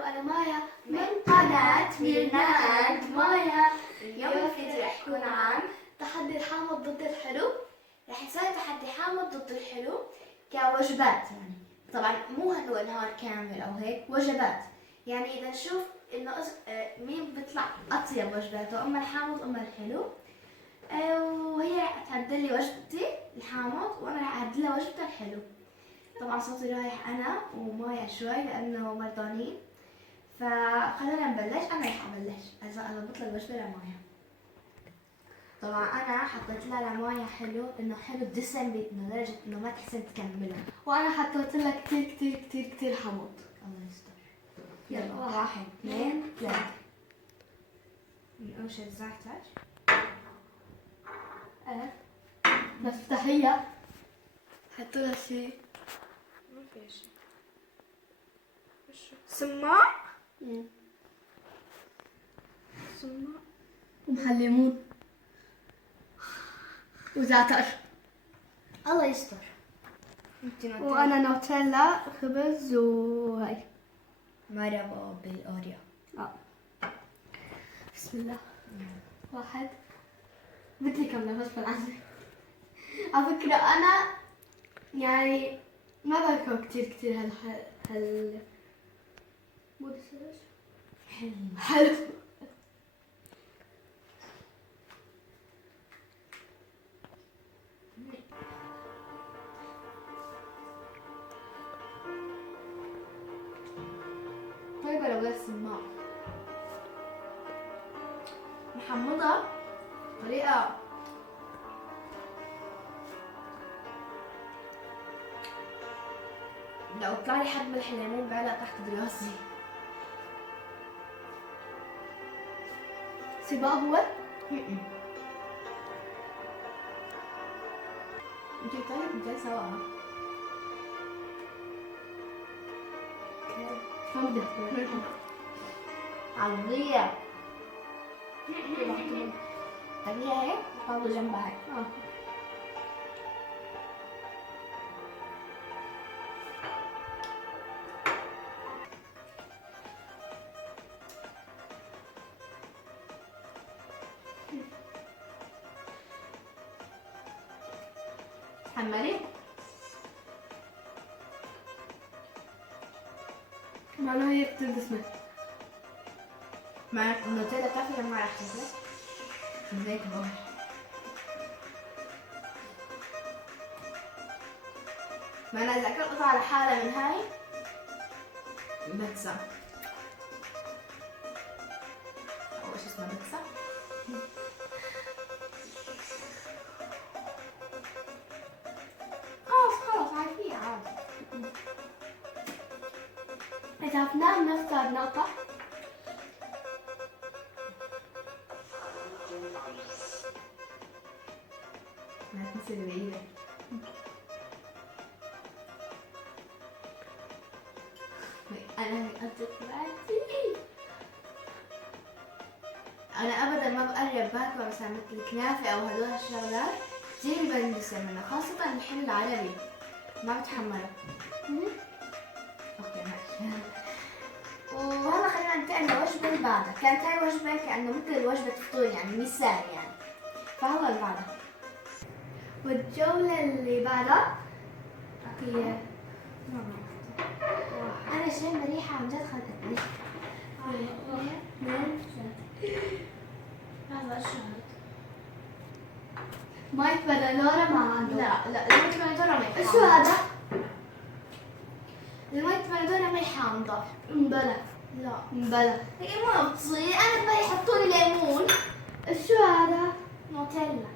وأنا مايا من قناة ميرنا مايا. اليوم الفيديو رح يكون عن تحدي الحامض ضد الحلو. رح نسوي تحدي حامض ضد الحلو كوجبات، يعني طبعا مو هو نهار كامل أو هيك، وجبات. يعني إذا نشوف إنه مين بيطلع أطيب وجباته، أما الحامض أما الحلو. وهي رح تعدل لي وجبتي الحامض وأنا رح أعدل لها وجبتها الحلو. طبعا صوتي رايح انا ومايا شوي لانه مرضانين، فخلينا نبلش. انا رح ابلش اضبط لها الوجبه لمايا. طبعا انا حطيت لها لمايا حلو، انه حلو دسم لدرجه انه ما تحسن تكمله، وانا حطيت لها كتير كتير كتير كتير حمض. الله يستر. يلا 1 2 3. من اول شيء 19 بس افتحيها حط لها شيء. ما في شيء. سماع سماع ومحلمون وزعتر. الله يستر. وانا نوتيلا خبز وهي مربى بالاوريو. بسم الله. 1 بدي كمل غصبا عني. على فكرة انا يعني ما باكل كتير كتير هال مو دسرش حلو. طيبة لو غير سماع. محمضة طريقة لو طلع لي حب ملح الليمون بعلق تحت دراسي. سباق هو؟ انتي بتعرفي بنتين سوا. ما بدي احكي. عرضية. خليها هيك وحطوا جنبها هيك. تحملي؟ معناها هي كتير دسمة. مع النوتيلا بتاعتي لما راح تنزل زي كبار. ما انا اذا اكلت قطعة لحالها من هاي بتسا او ايش اسمها بتسا. خلاص عارفين عادي. إذا بنام نختار نقطة. ما تنسي البعيدة. أنا أنا أبدا ما بقرب باكل مثلا مثل الكنافة أو هدول الشغلات كتير بنسى منها، خاصة الحلو العربي ما بتحمله. أوكي ماشي. وهلا خلينا ننتقل لوجبة اللي بعدها. كانت هاي وجبة كأنه مثل وجبة فطور يعني مثال يعني. فهلا اللي بعدها. والجولة اللي بعدها هي أنا شايفة ريحة عن جد خلتني. 1 2 3. هذا شو هذا؟ مايك بنانورا مع عنده. لا الميت بندورة ملح. شو هذا؟ الميت بندورة ملح حامضة. مبلا. لا مبلا. هي ما بتصير. أنا بدي يحطوا لي ليمون. شو هذا؟ نوتيلا.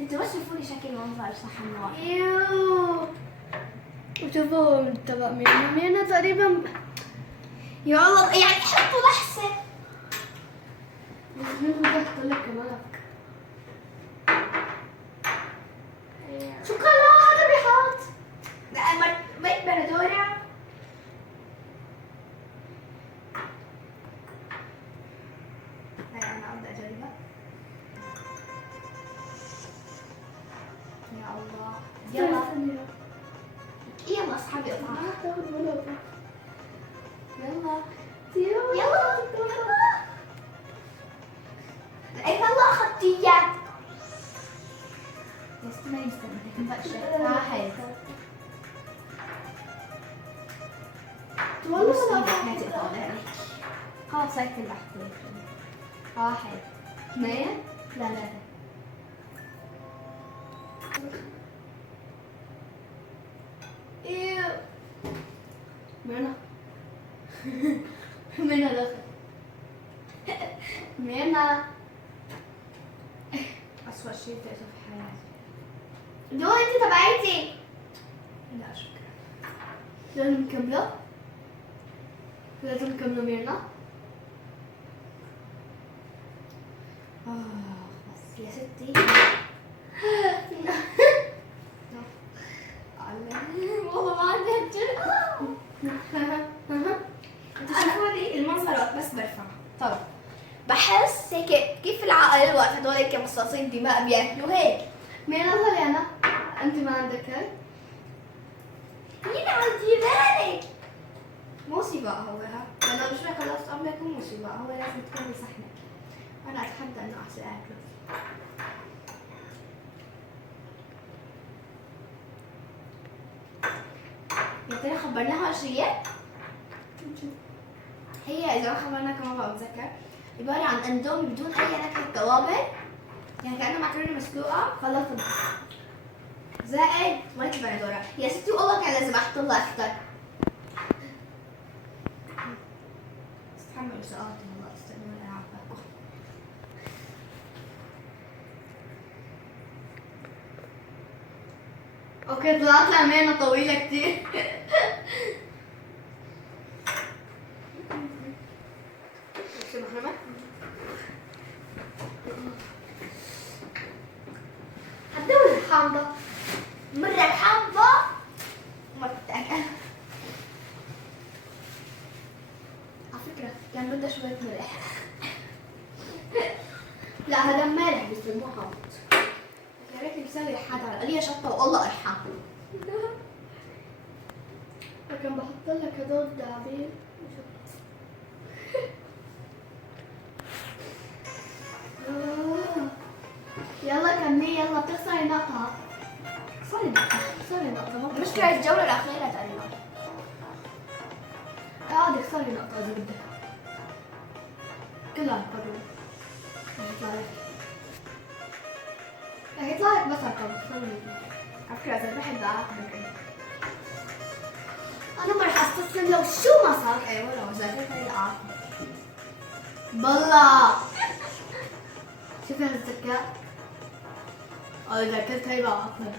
انتوا بس شوفوا لي شكل منظر صحن واحد. يو. وشوفوا تبع ميرنا تقريبا. يا الله يعني حطوا لحسة. مين بدي احط لك كمان؟ شوكولاتة بيحط. لا ميت بندورة. هاي أنا أبدأ أجربها. يا الله. يلا يلا اصحابي اطلع. ما تاخذ ولا قطعة. يلا تنفقشي. واحد. والله ما هاتي طالع. خلاص هاي كل لحظة. واحد. اثنين. ثلاثة. ايه مينا مينا دخل مينا أسوأ شيء دقته في حياتي. دول انت تبعيتي. لا شكرا. لازم نكمله. لازم نكمله ميرنا. بس يا ستي. والله ما عندي هالجرأة. انتوا شوفوا لي المنظر وقت بس برفع. طب بحس هيك كيف العقل وقت هدول هيك مصاصين دماء بياكلوا هيك. ميرنا صلي انا. انت ما عندك هيك. مين عندي بالك؟ مصيبة هو ها. لما بشوي خلاص قبل يكون مصيبة. هو لازم تكون صحنك. أنا أتحدى إنه أحسن أكله. يا ترى خبرناها أشياء؟ هي إذا ما خبرناك ما بقى بتذكر. عبارة عن أندومي بدون أي نكهة توابل. يعني كأنها معكرونة مسلوقة. خلاص زائد مية البندورة. يا ستي والله كان لازم أحط لها أكثر. استحملوا سؤالي والله استنوا أنا عارفة. اوكي طلعت لها ميرنا طويلة كتير. شو محمد؟ هتدور الحامضة. مرة حامضة ومرة تانية. على فكرة كان بدها شوية ملح. لا هذا مالح بس مو حامض. يا ريتني بسوي حدا على القلية شطة والله أرحم. لكن بحط لك هدول دعابين. يلا كملي يلا بتخسري نقطة. صاري نقطة. خسري نقطة. المشكلة الجولة الأخيرة تقريبا. اقعدي اخسري نقطة إذا بدك. كلها القدوم. هيطلع لك. هيطلع لك بس القدوم. على فكرة إذا بحب أعاقبك. أنا ما رح أستسلم لو شو ما صار. أيوة لو زادت هي أعاقبك. بالله شوفي هالذكاء. إذا كنت هي بعاقبك.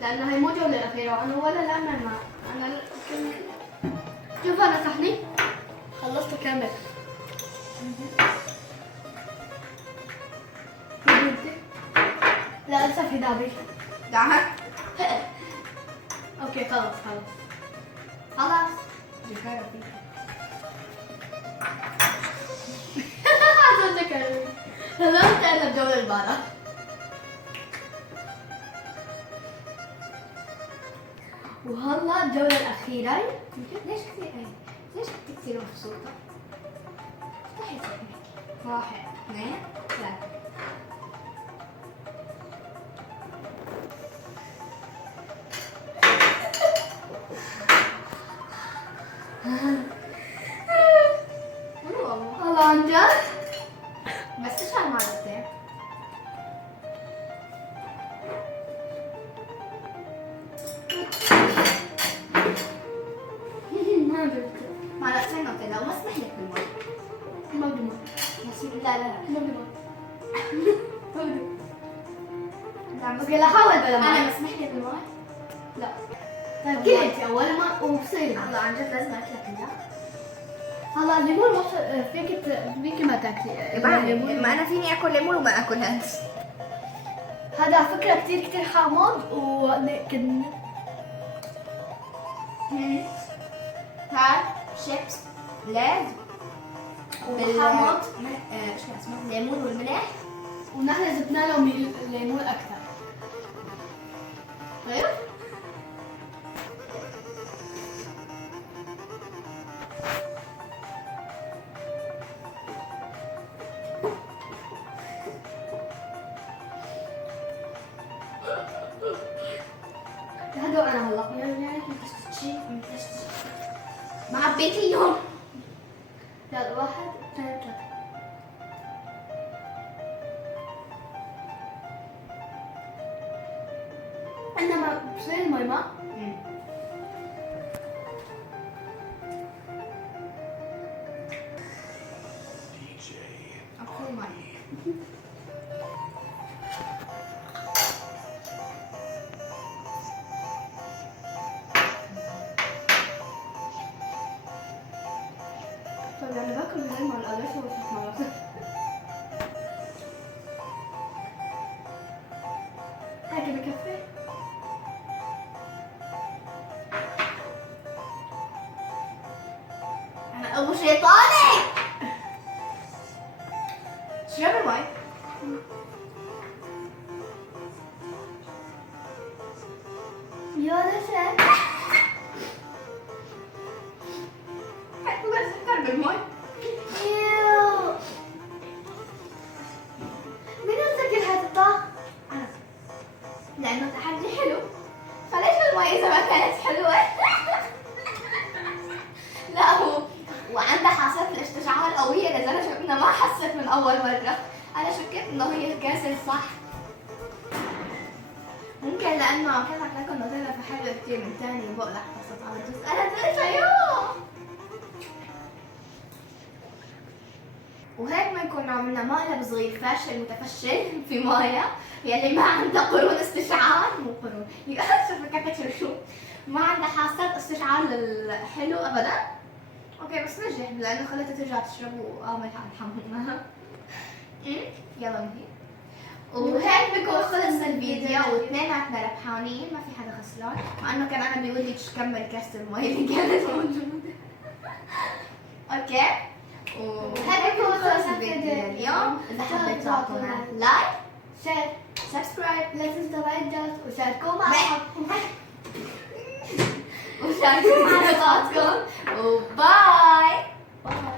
لأنه هي مو الجولة الأخيرة وأنا ولا الأمل ما أنا شوف أنا صحني خلصت كامل. لا لسه في دابي. دعمك. أوكي خلص خلاص جفارة فيك. أتذكر هذا أنت الجولة البارة. وهلا الجولة الأخيرة. ليش كثير ليش كنت كثير مبسوطة؟ افتحي صدرك. واحد اثنين ثلاثة. هلا عن جد؟ بس ايش هالمرتين؟ ما درت. معلقتين نوتيلا وما اسمح لك بالمي. ما بدي ما لا لا لا. ما بدي ما بدي. لا اوكي لا حاول بلا انا ما. مسمح لي بالمي؟ لا طيب كل انت اول ما وبصير الله عن جد لازم اكلها كلها؟ هلا الليمون فيك ما تاكلي الليمون. ما انا فيني اكل ليمون وما اكل هذا. هذا على فكره كثير حامض ولكن هاد شيبس ليز وحامض ايش اسمه الليمون والملح. ونحن زدنا لهم الليمون اكثر. طيب عبيتيهم. يلا 1 2 3. انما بصير المي ما أكل مي. طيب انا باكل من الماء القداش وبشوف مرات. هيك بكفي. أنا أبو شيطاني. اشرب المي. يا نشا. حطوا بس سكر بالمي. يو. مين مسكر هذا الطاق؟ انا. لأنه تحدي حلو. فليش المي إذا ما كانت حلوة؟ لا هو وعندها حاسات الاشتعال قوية لدرجة إنها ما حست من أول مرة. أنا شكيت إنه هي الكاسة صح. ممكن لأنه كانت تاكل نوتيلا فحلوة كتير من تاني بقى لحظة على الجزء. أنا طلعت أيوه. وهيك بنكون عملنا مقلب صغير فاشل متفشل في مايا يلي ما عندها قرون استشعار مو قرون شوف شو ما عندها حاسات استشعار للحلو ابدا. اوكي بس نجح لانه خلتها ترجع تشرب وقامت على الحمام. يلا نهي. وهيك بكون خلصنا الفيديو واثنيناتنا ربحانين ما في حدا خسران مع انه كان انا بودي كمل كاسة المي اللي كانت موجودة. اوكي وهذا بيكون خلص الفيديو اليوم. إذا حبيتوا تعطونا لايك شير سبسكرايب لا تنسوا لايك وشاركوا مع وشاركوا مع اصدقائكم وباي. بعض.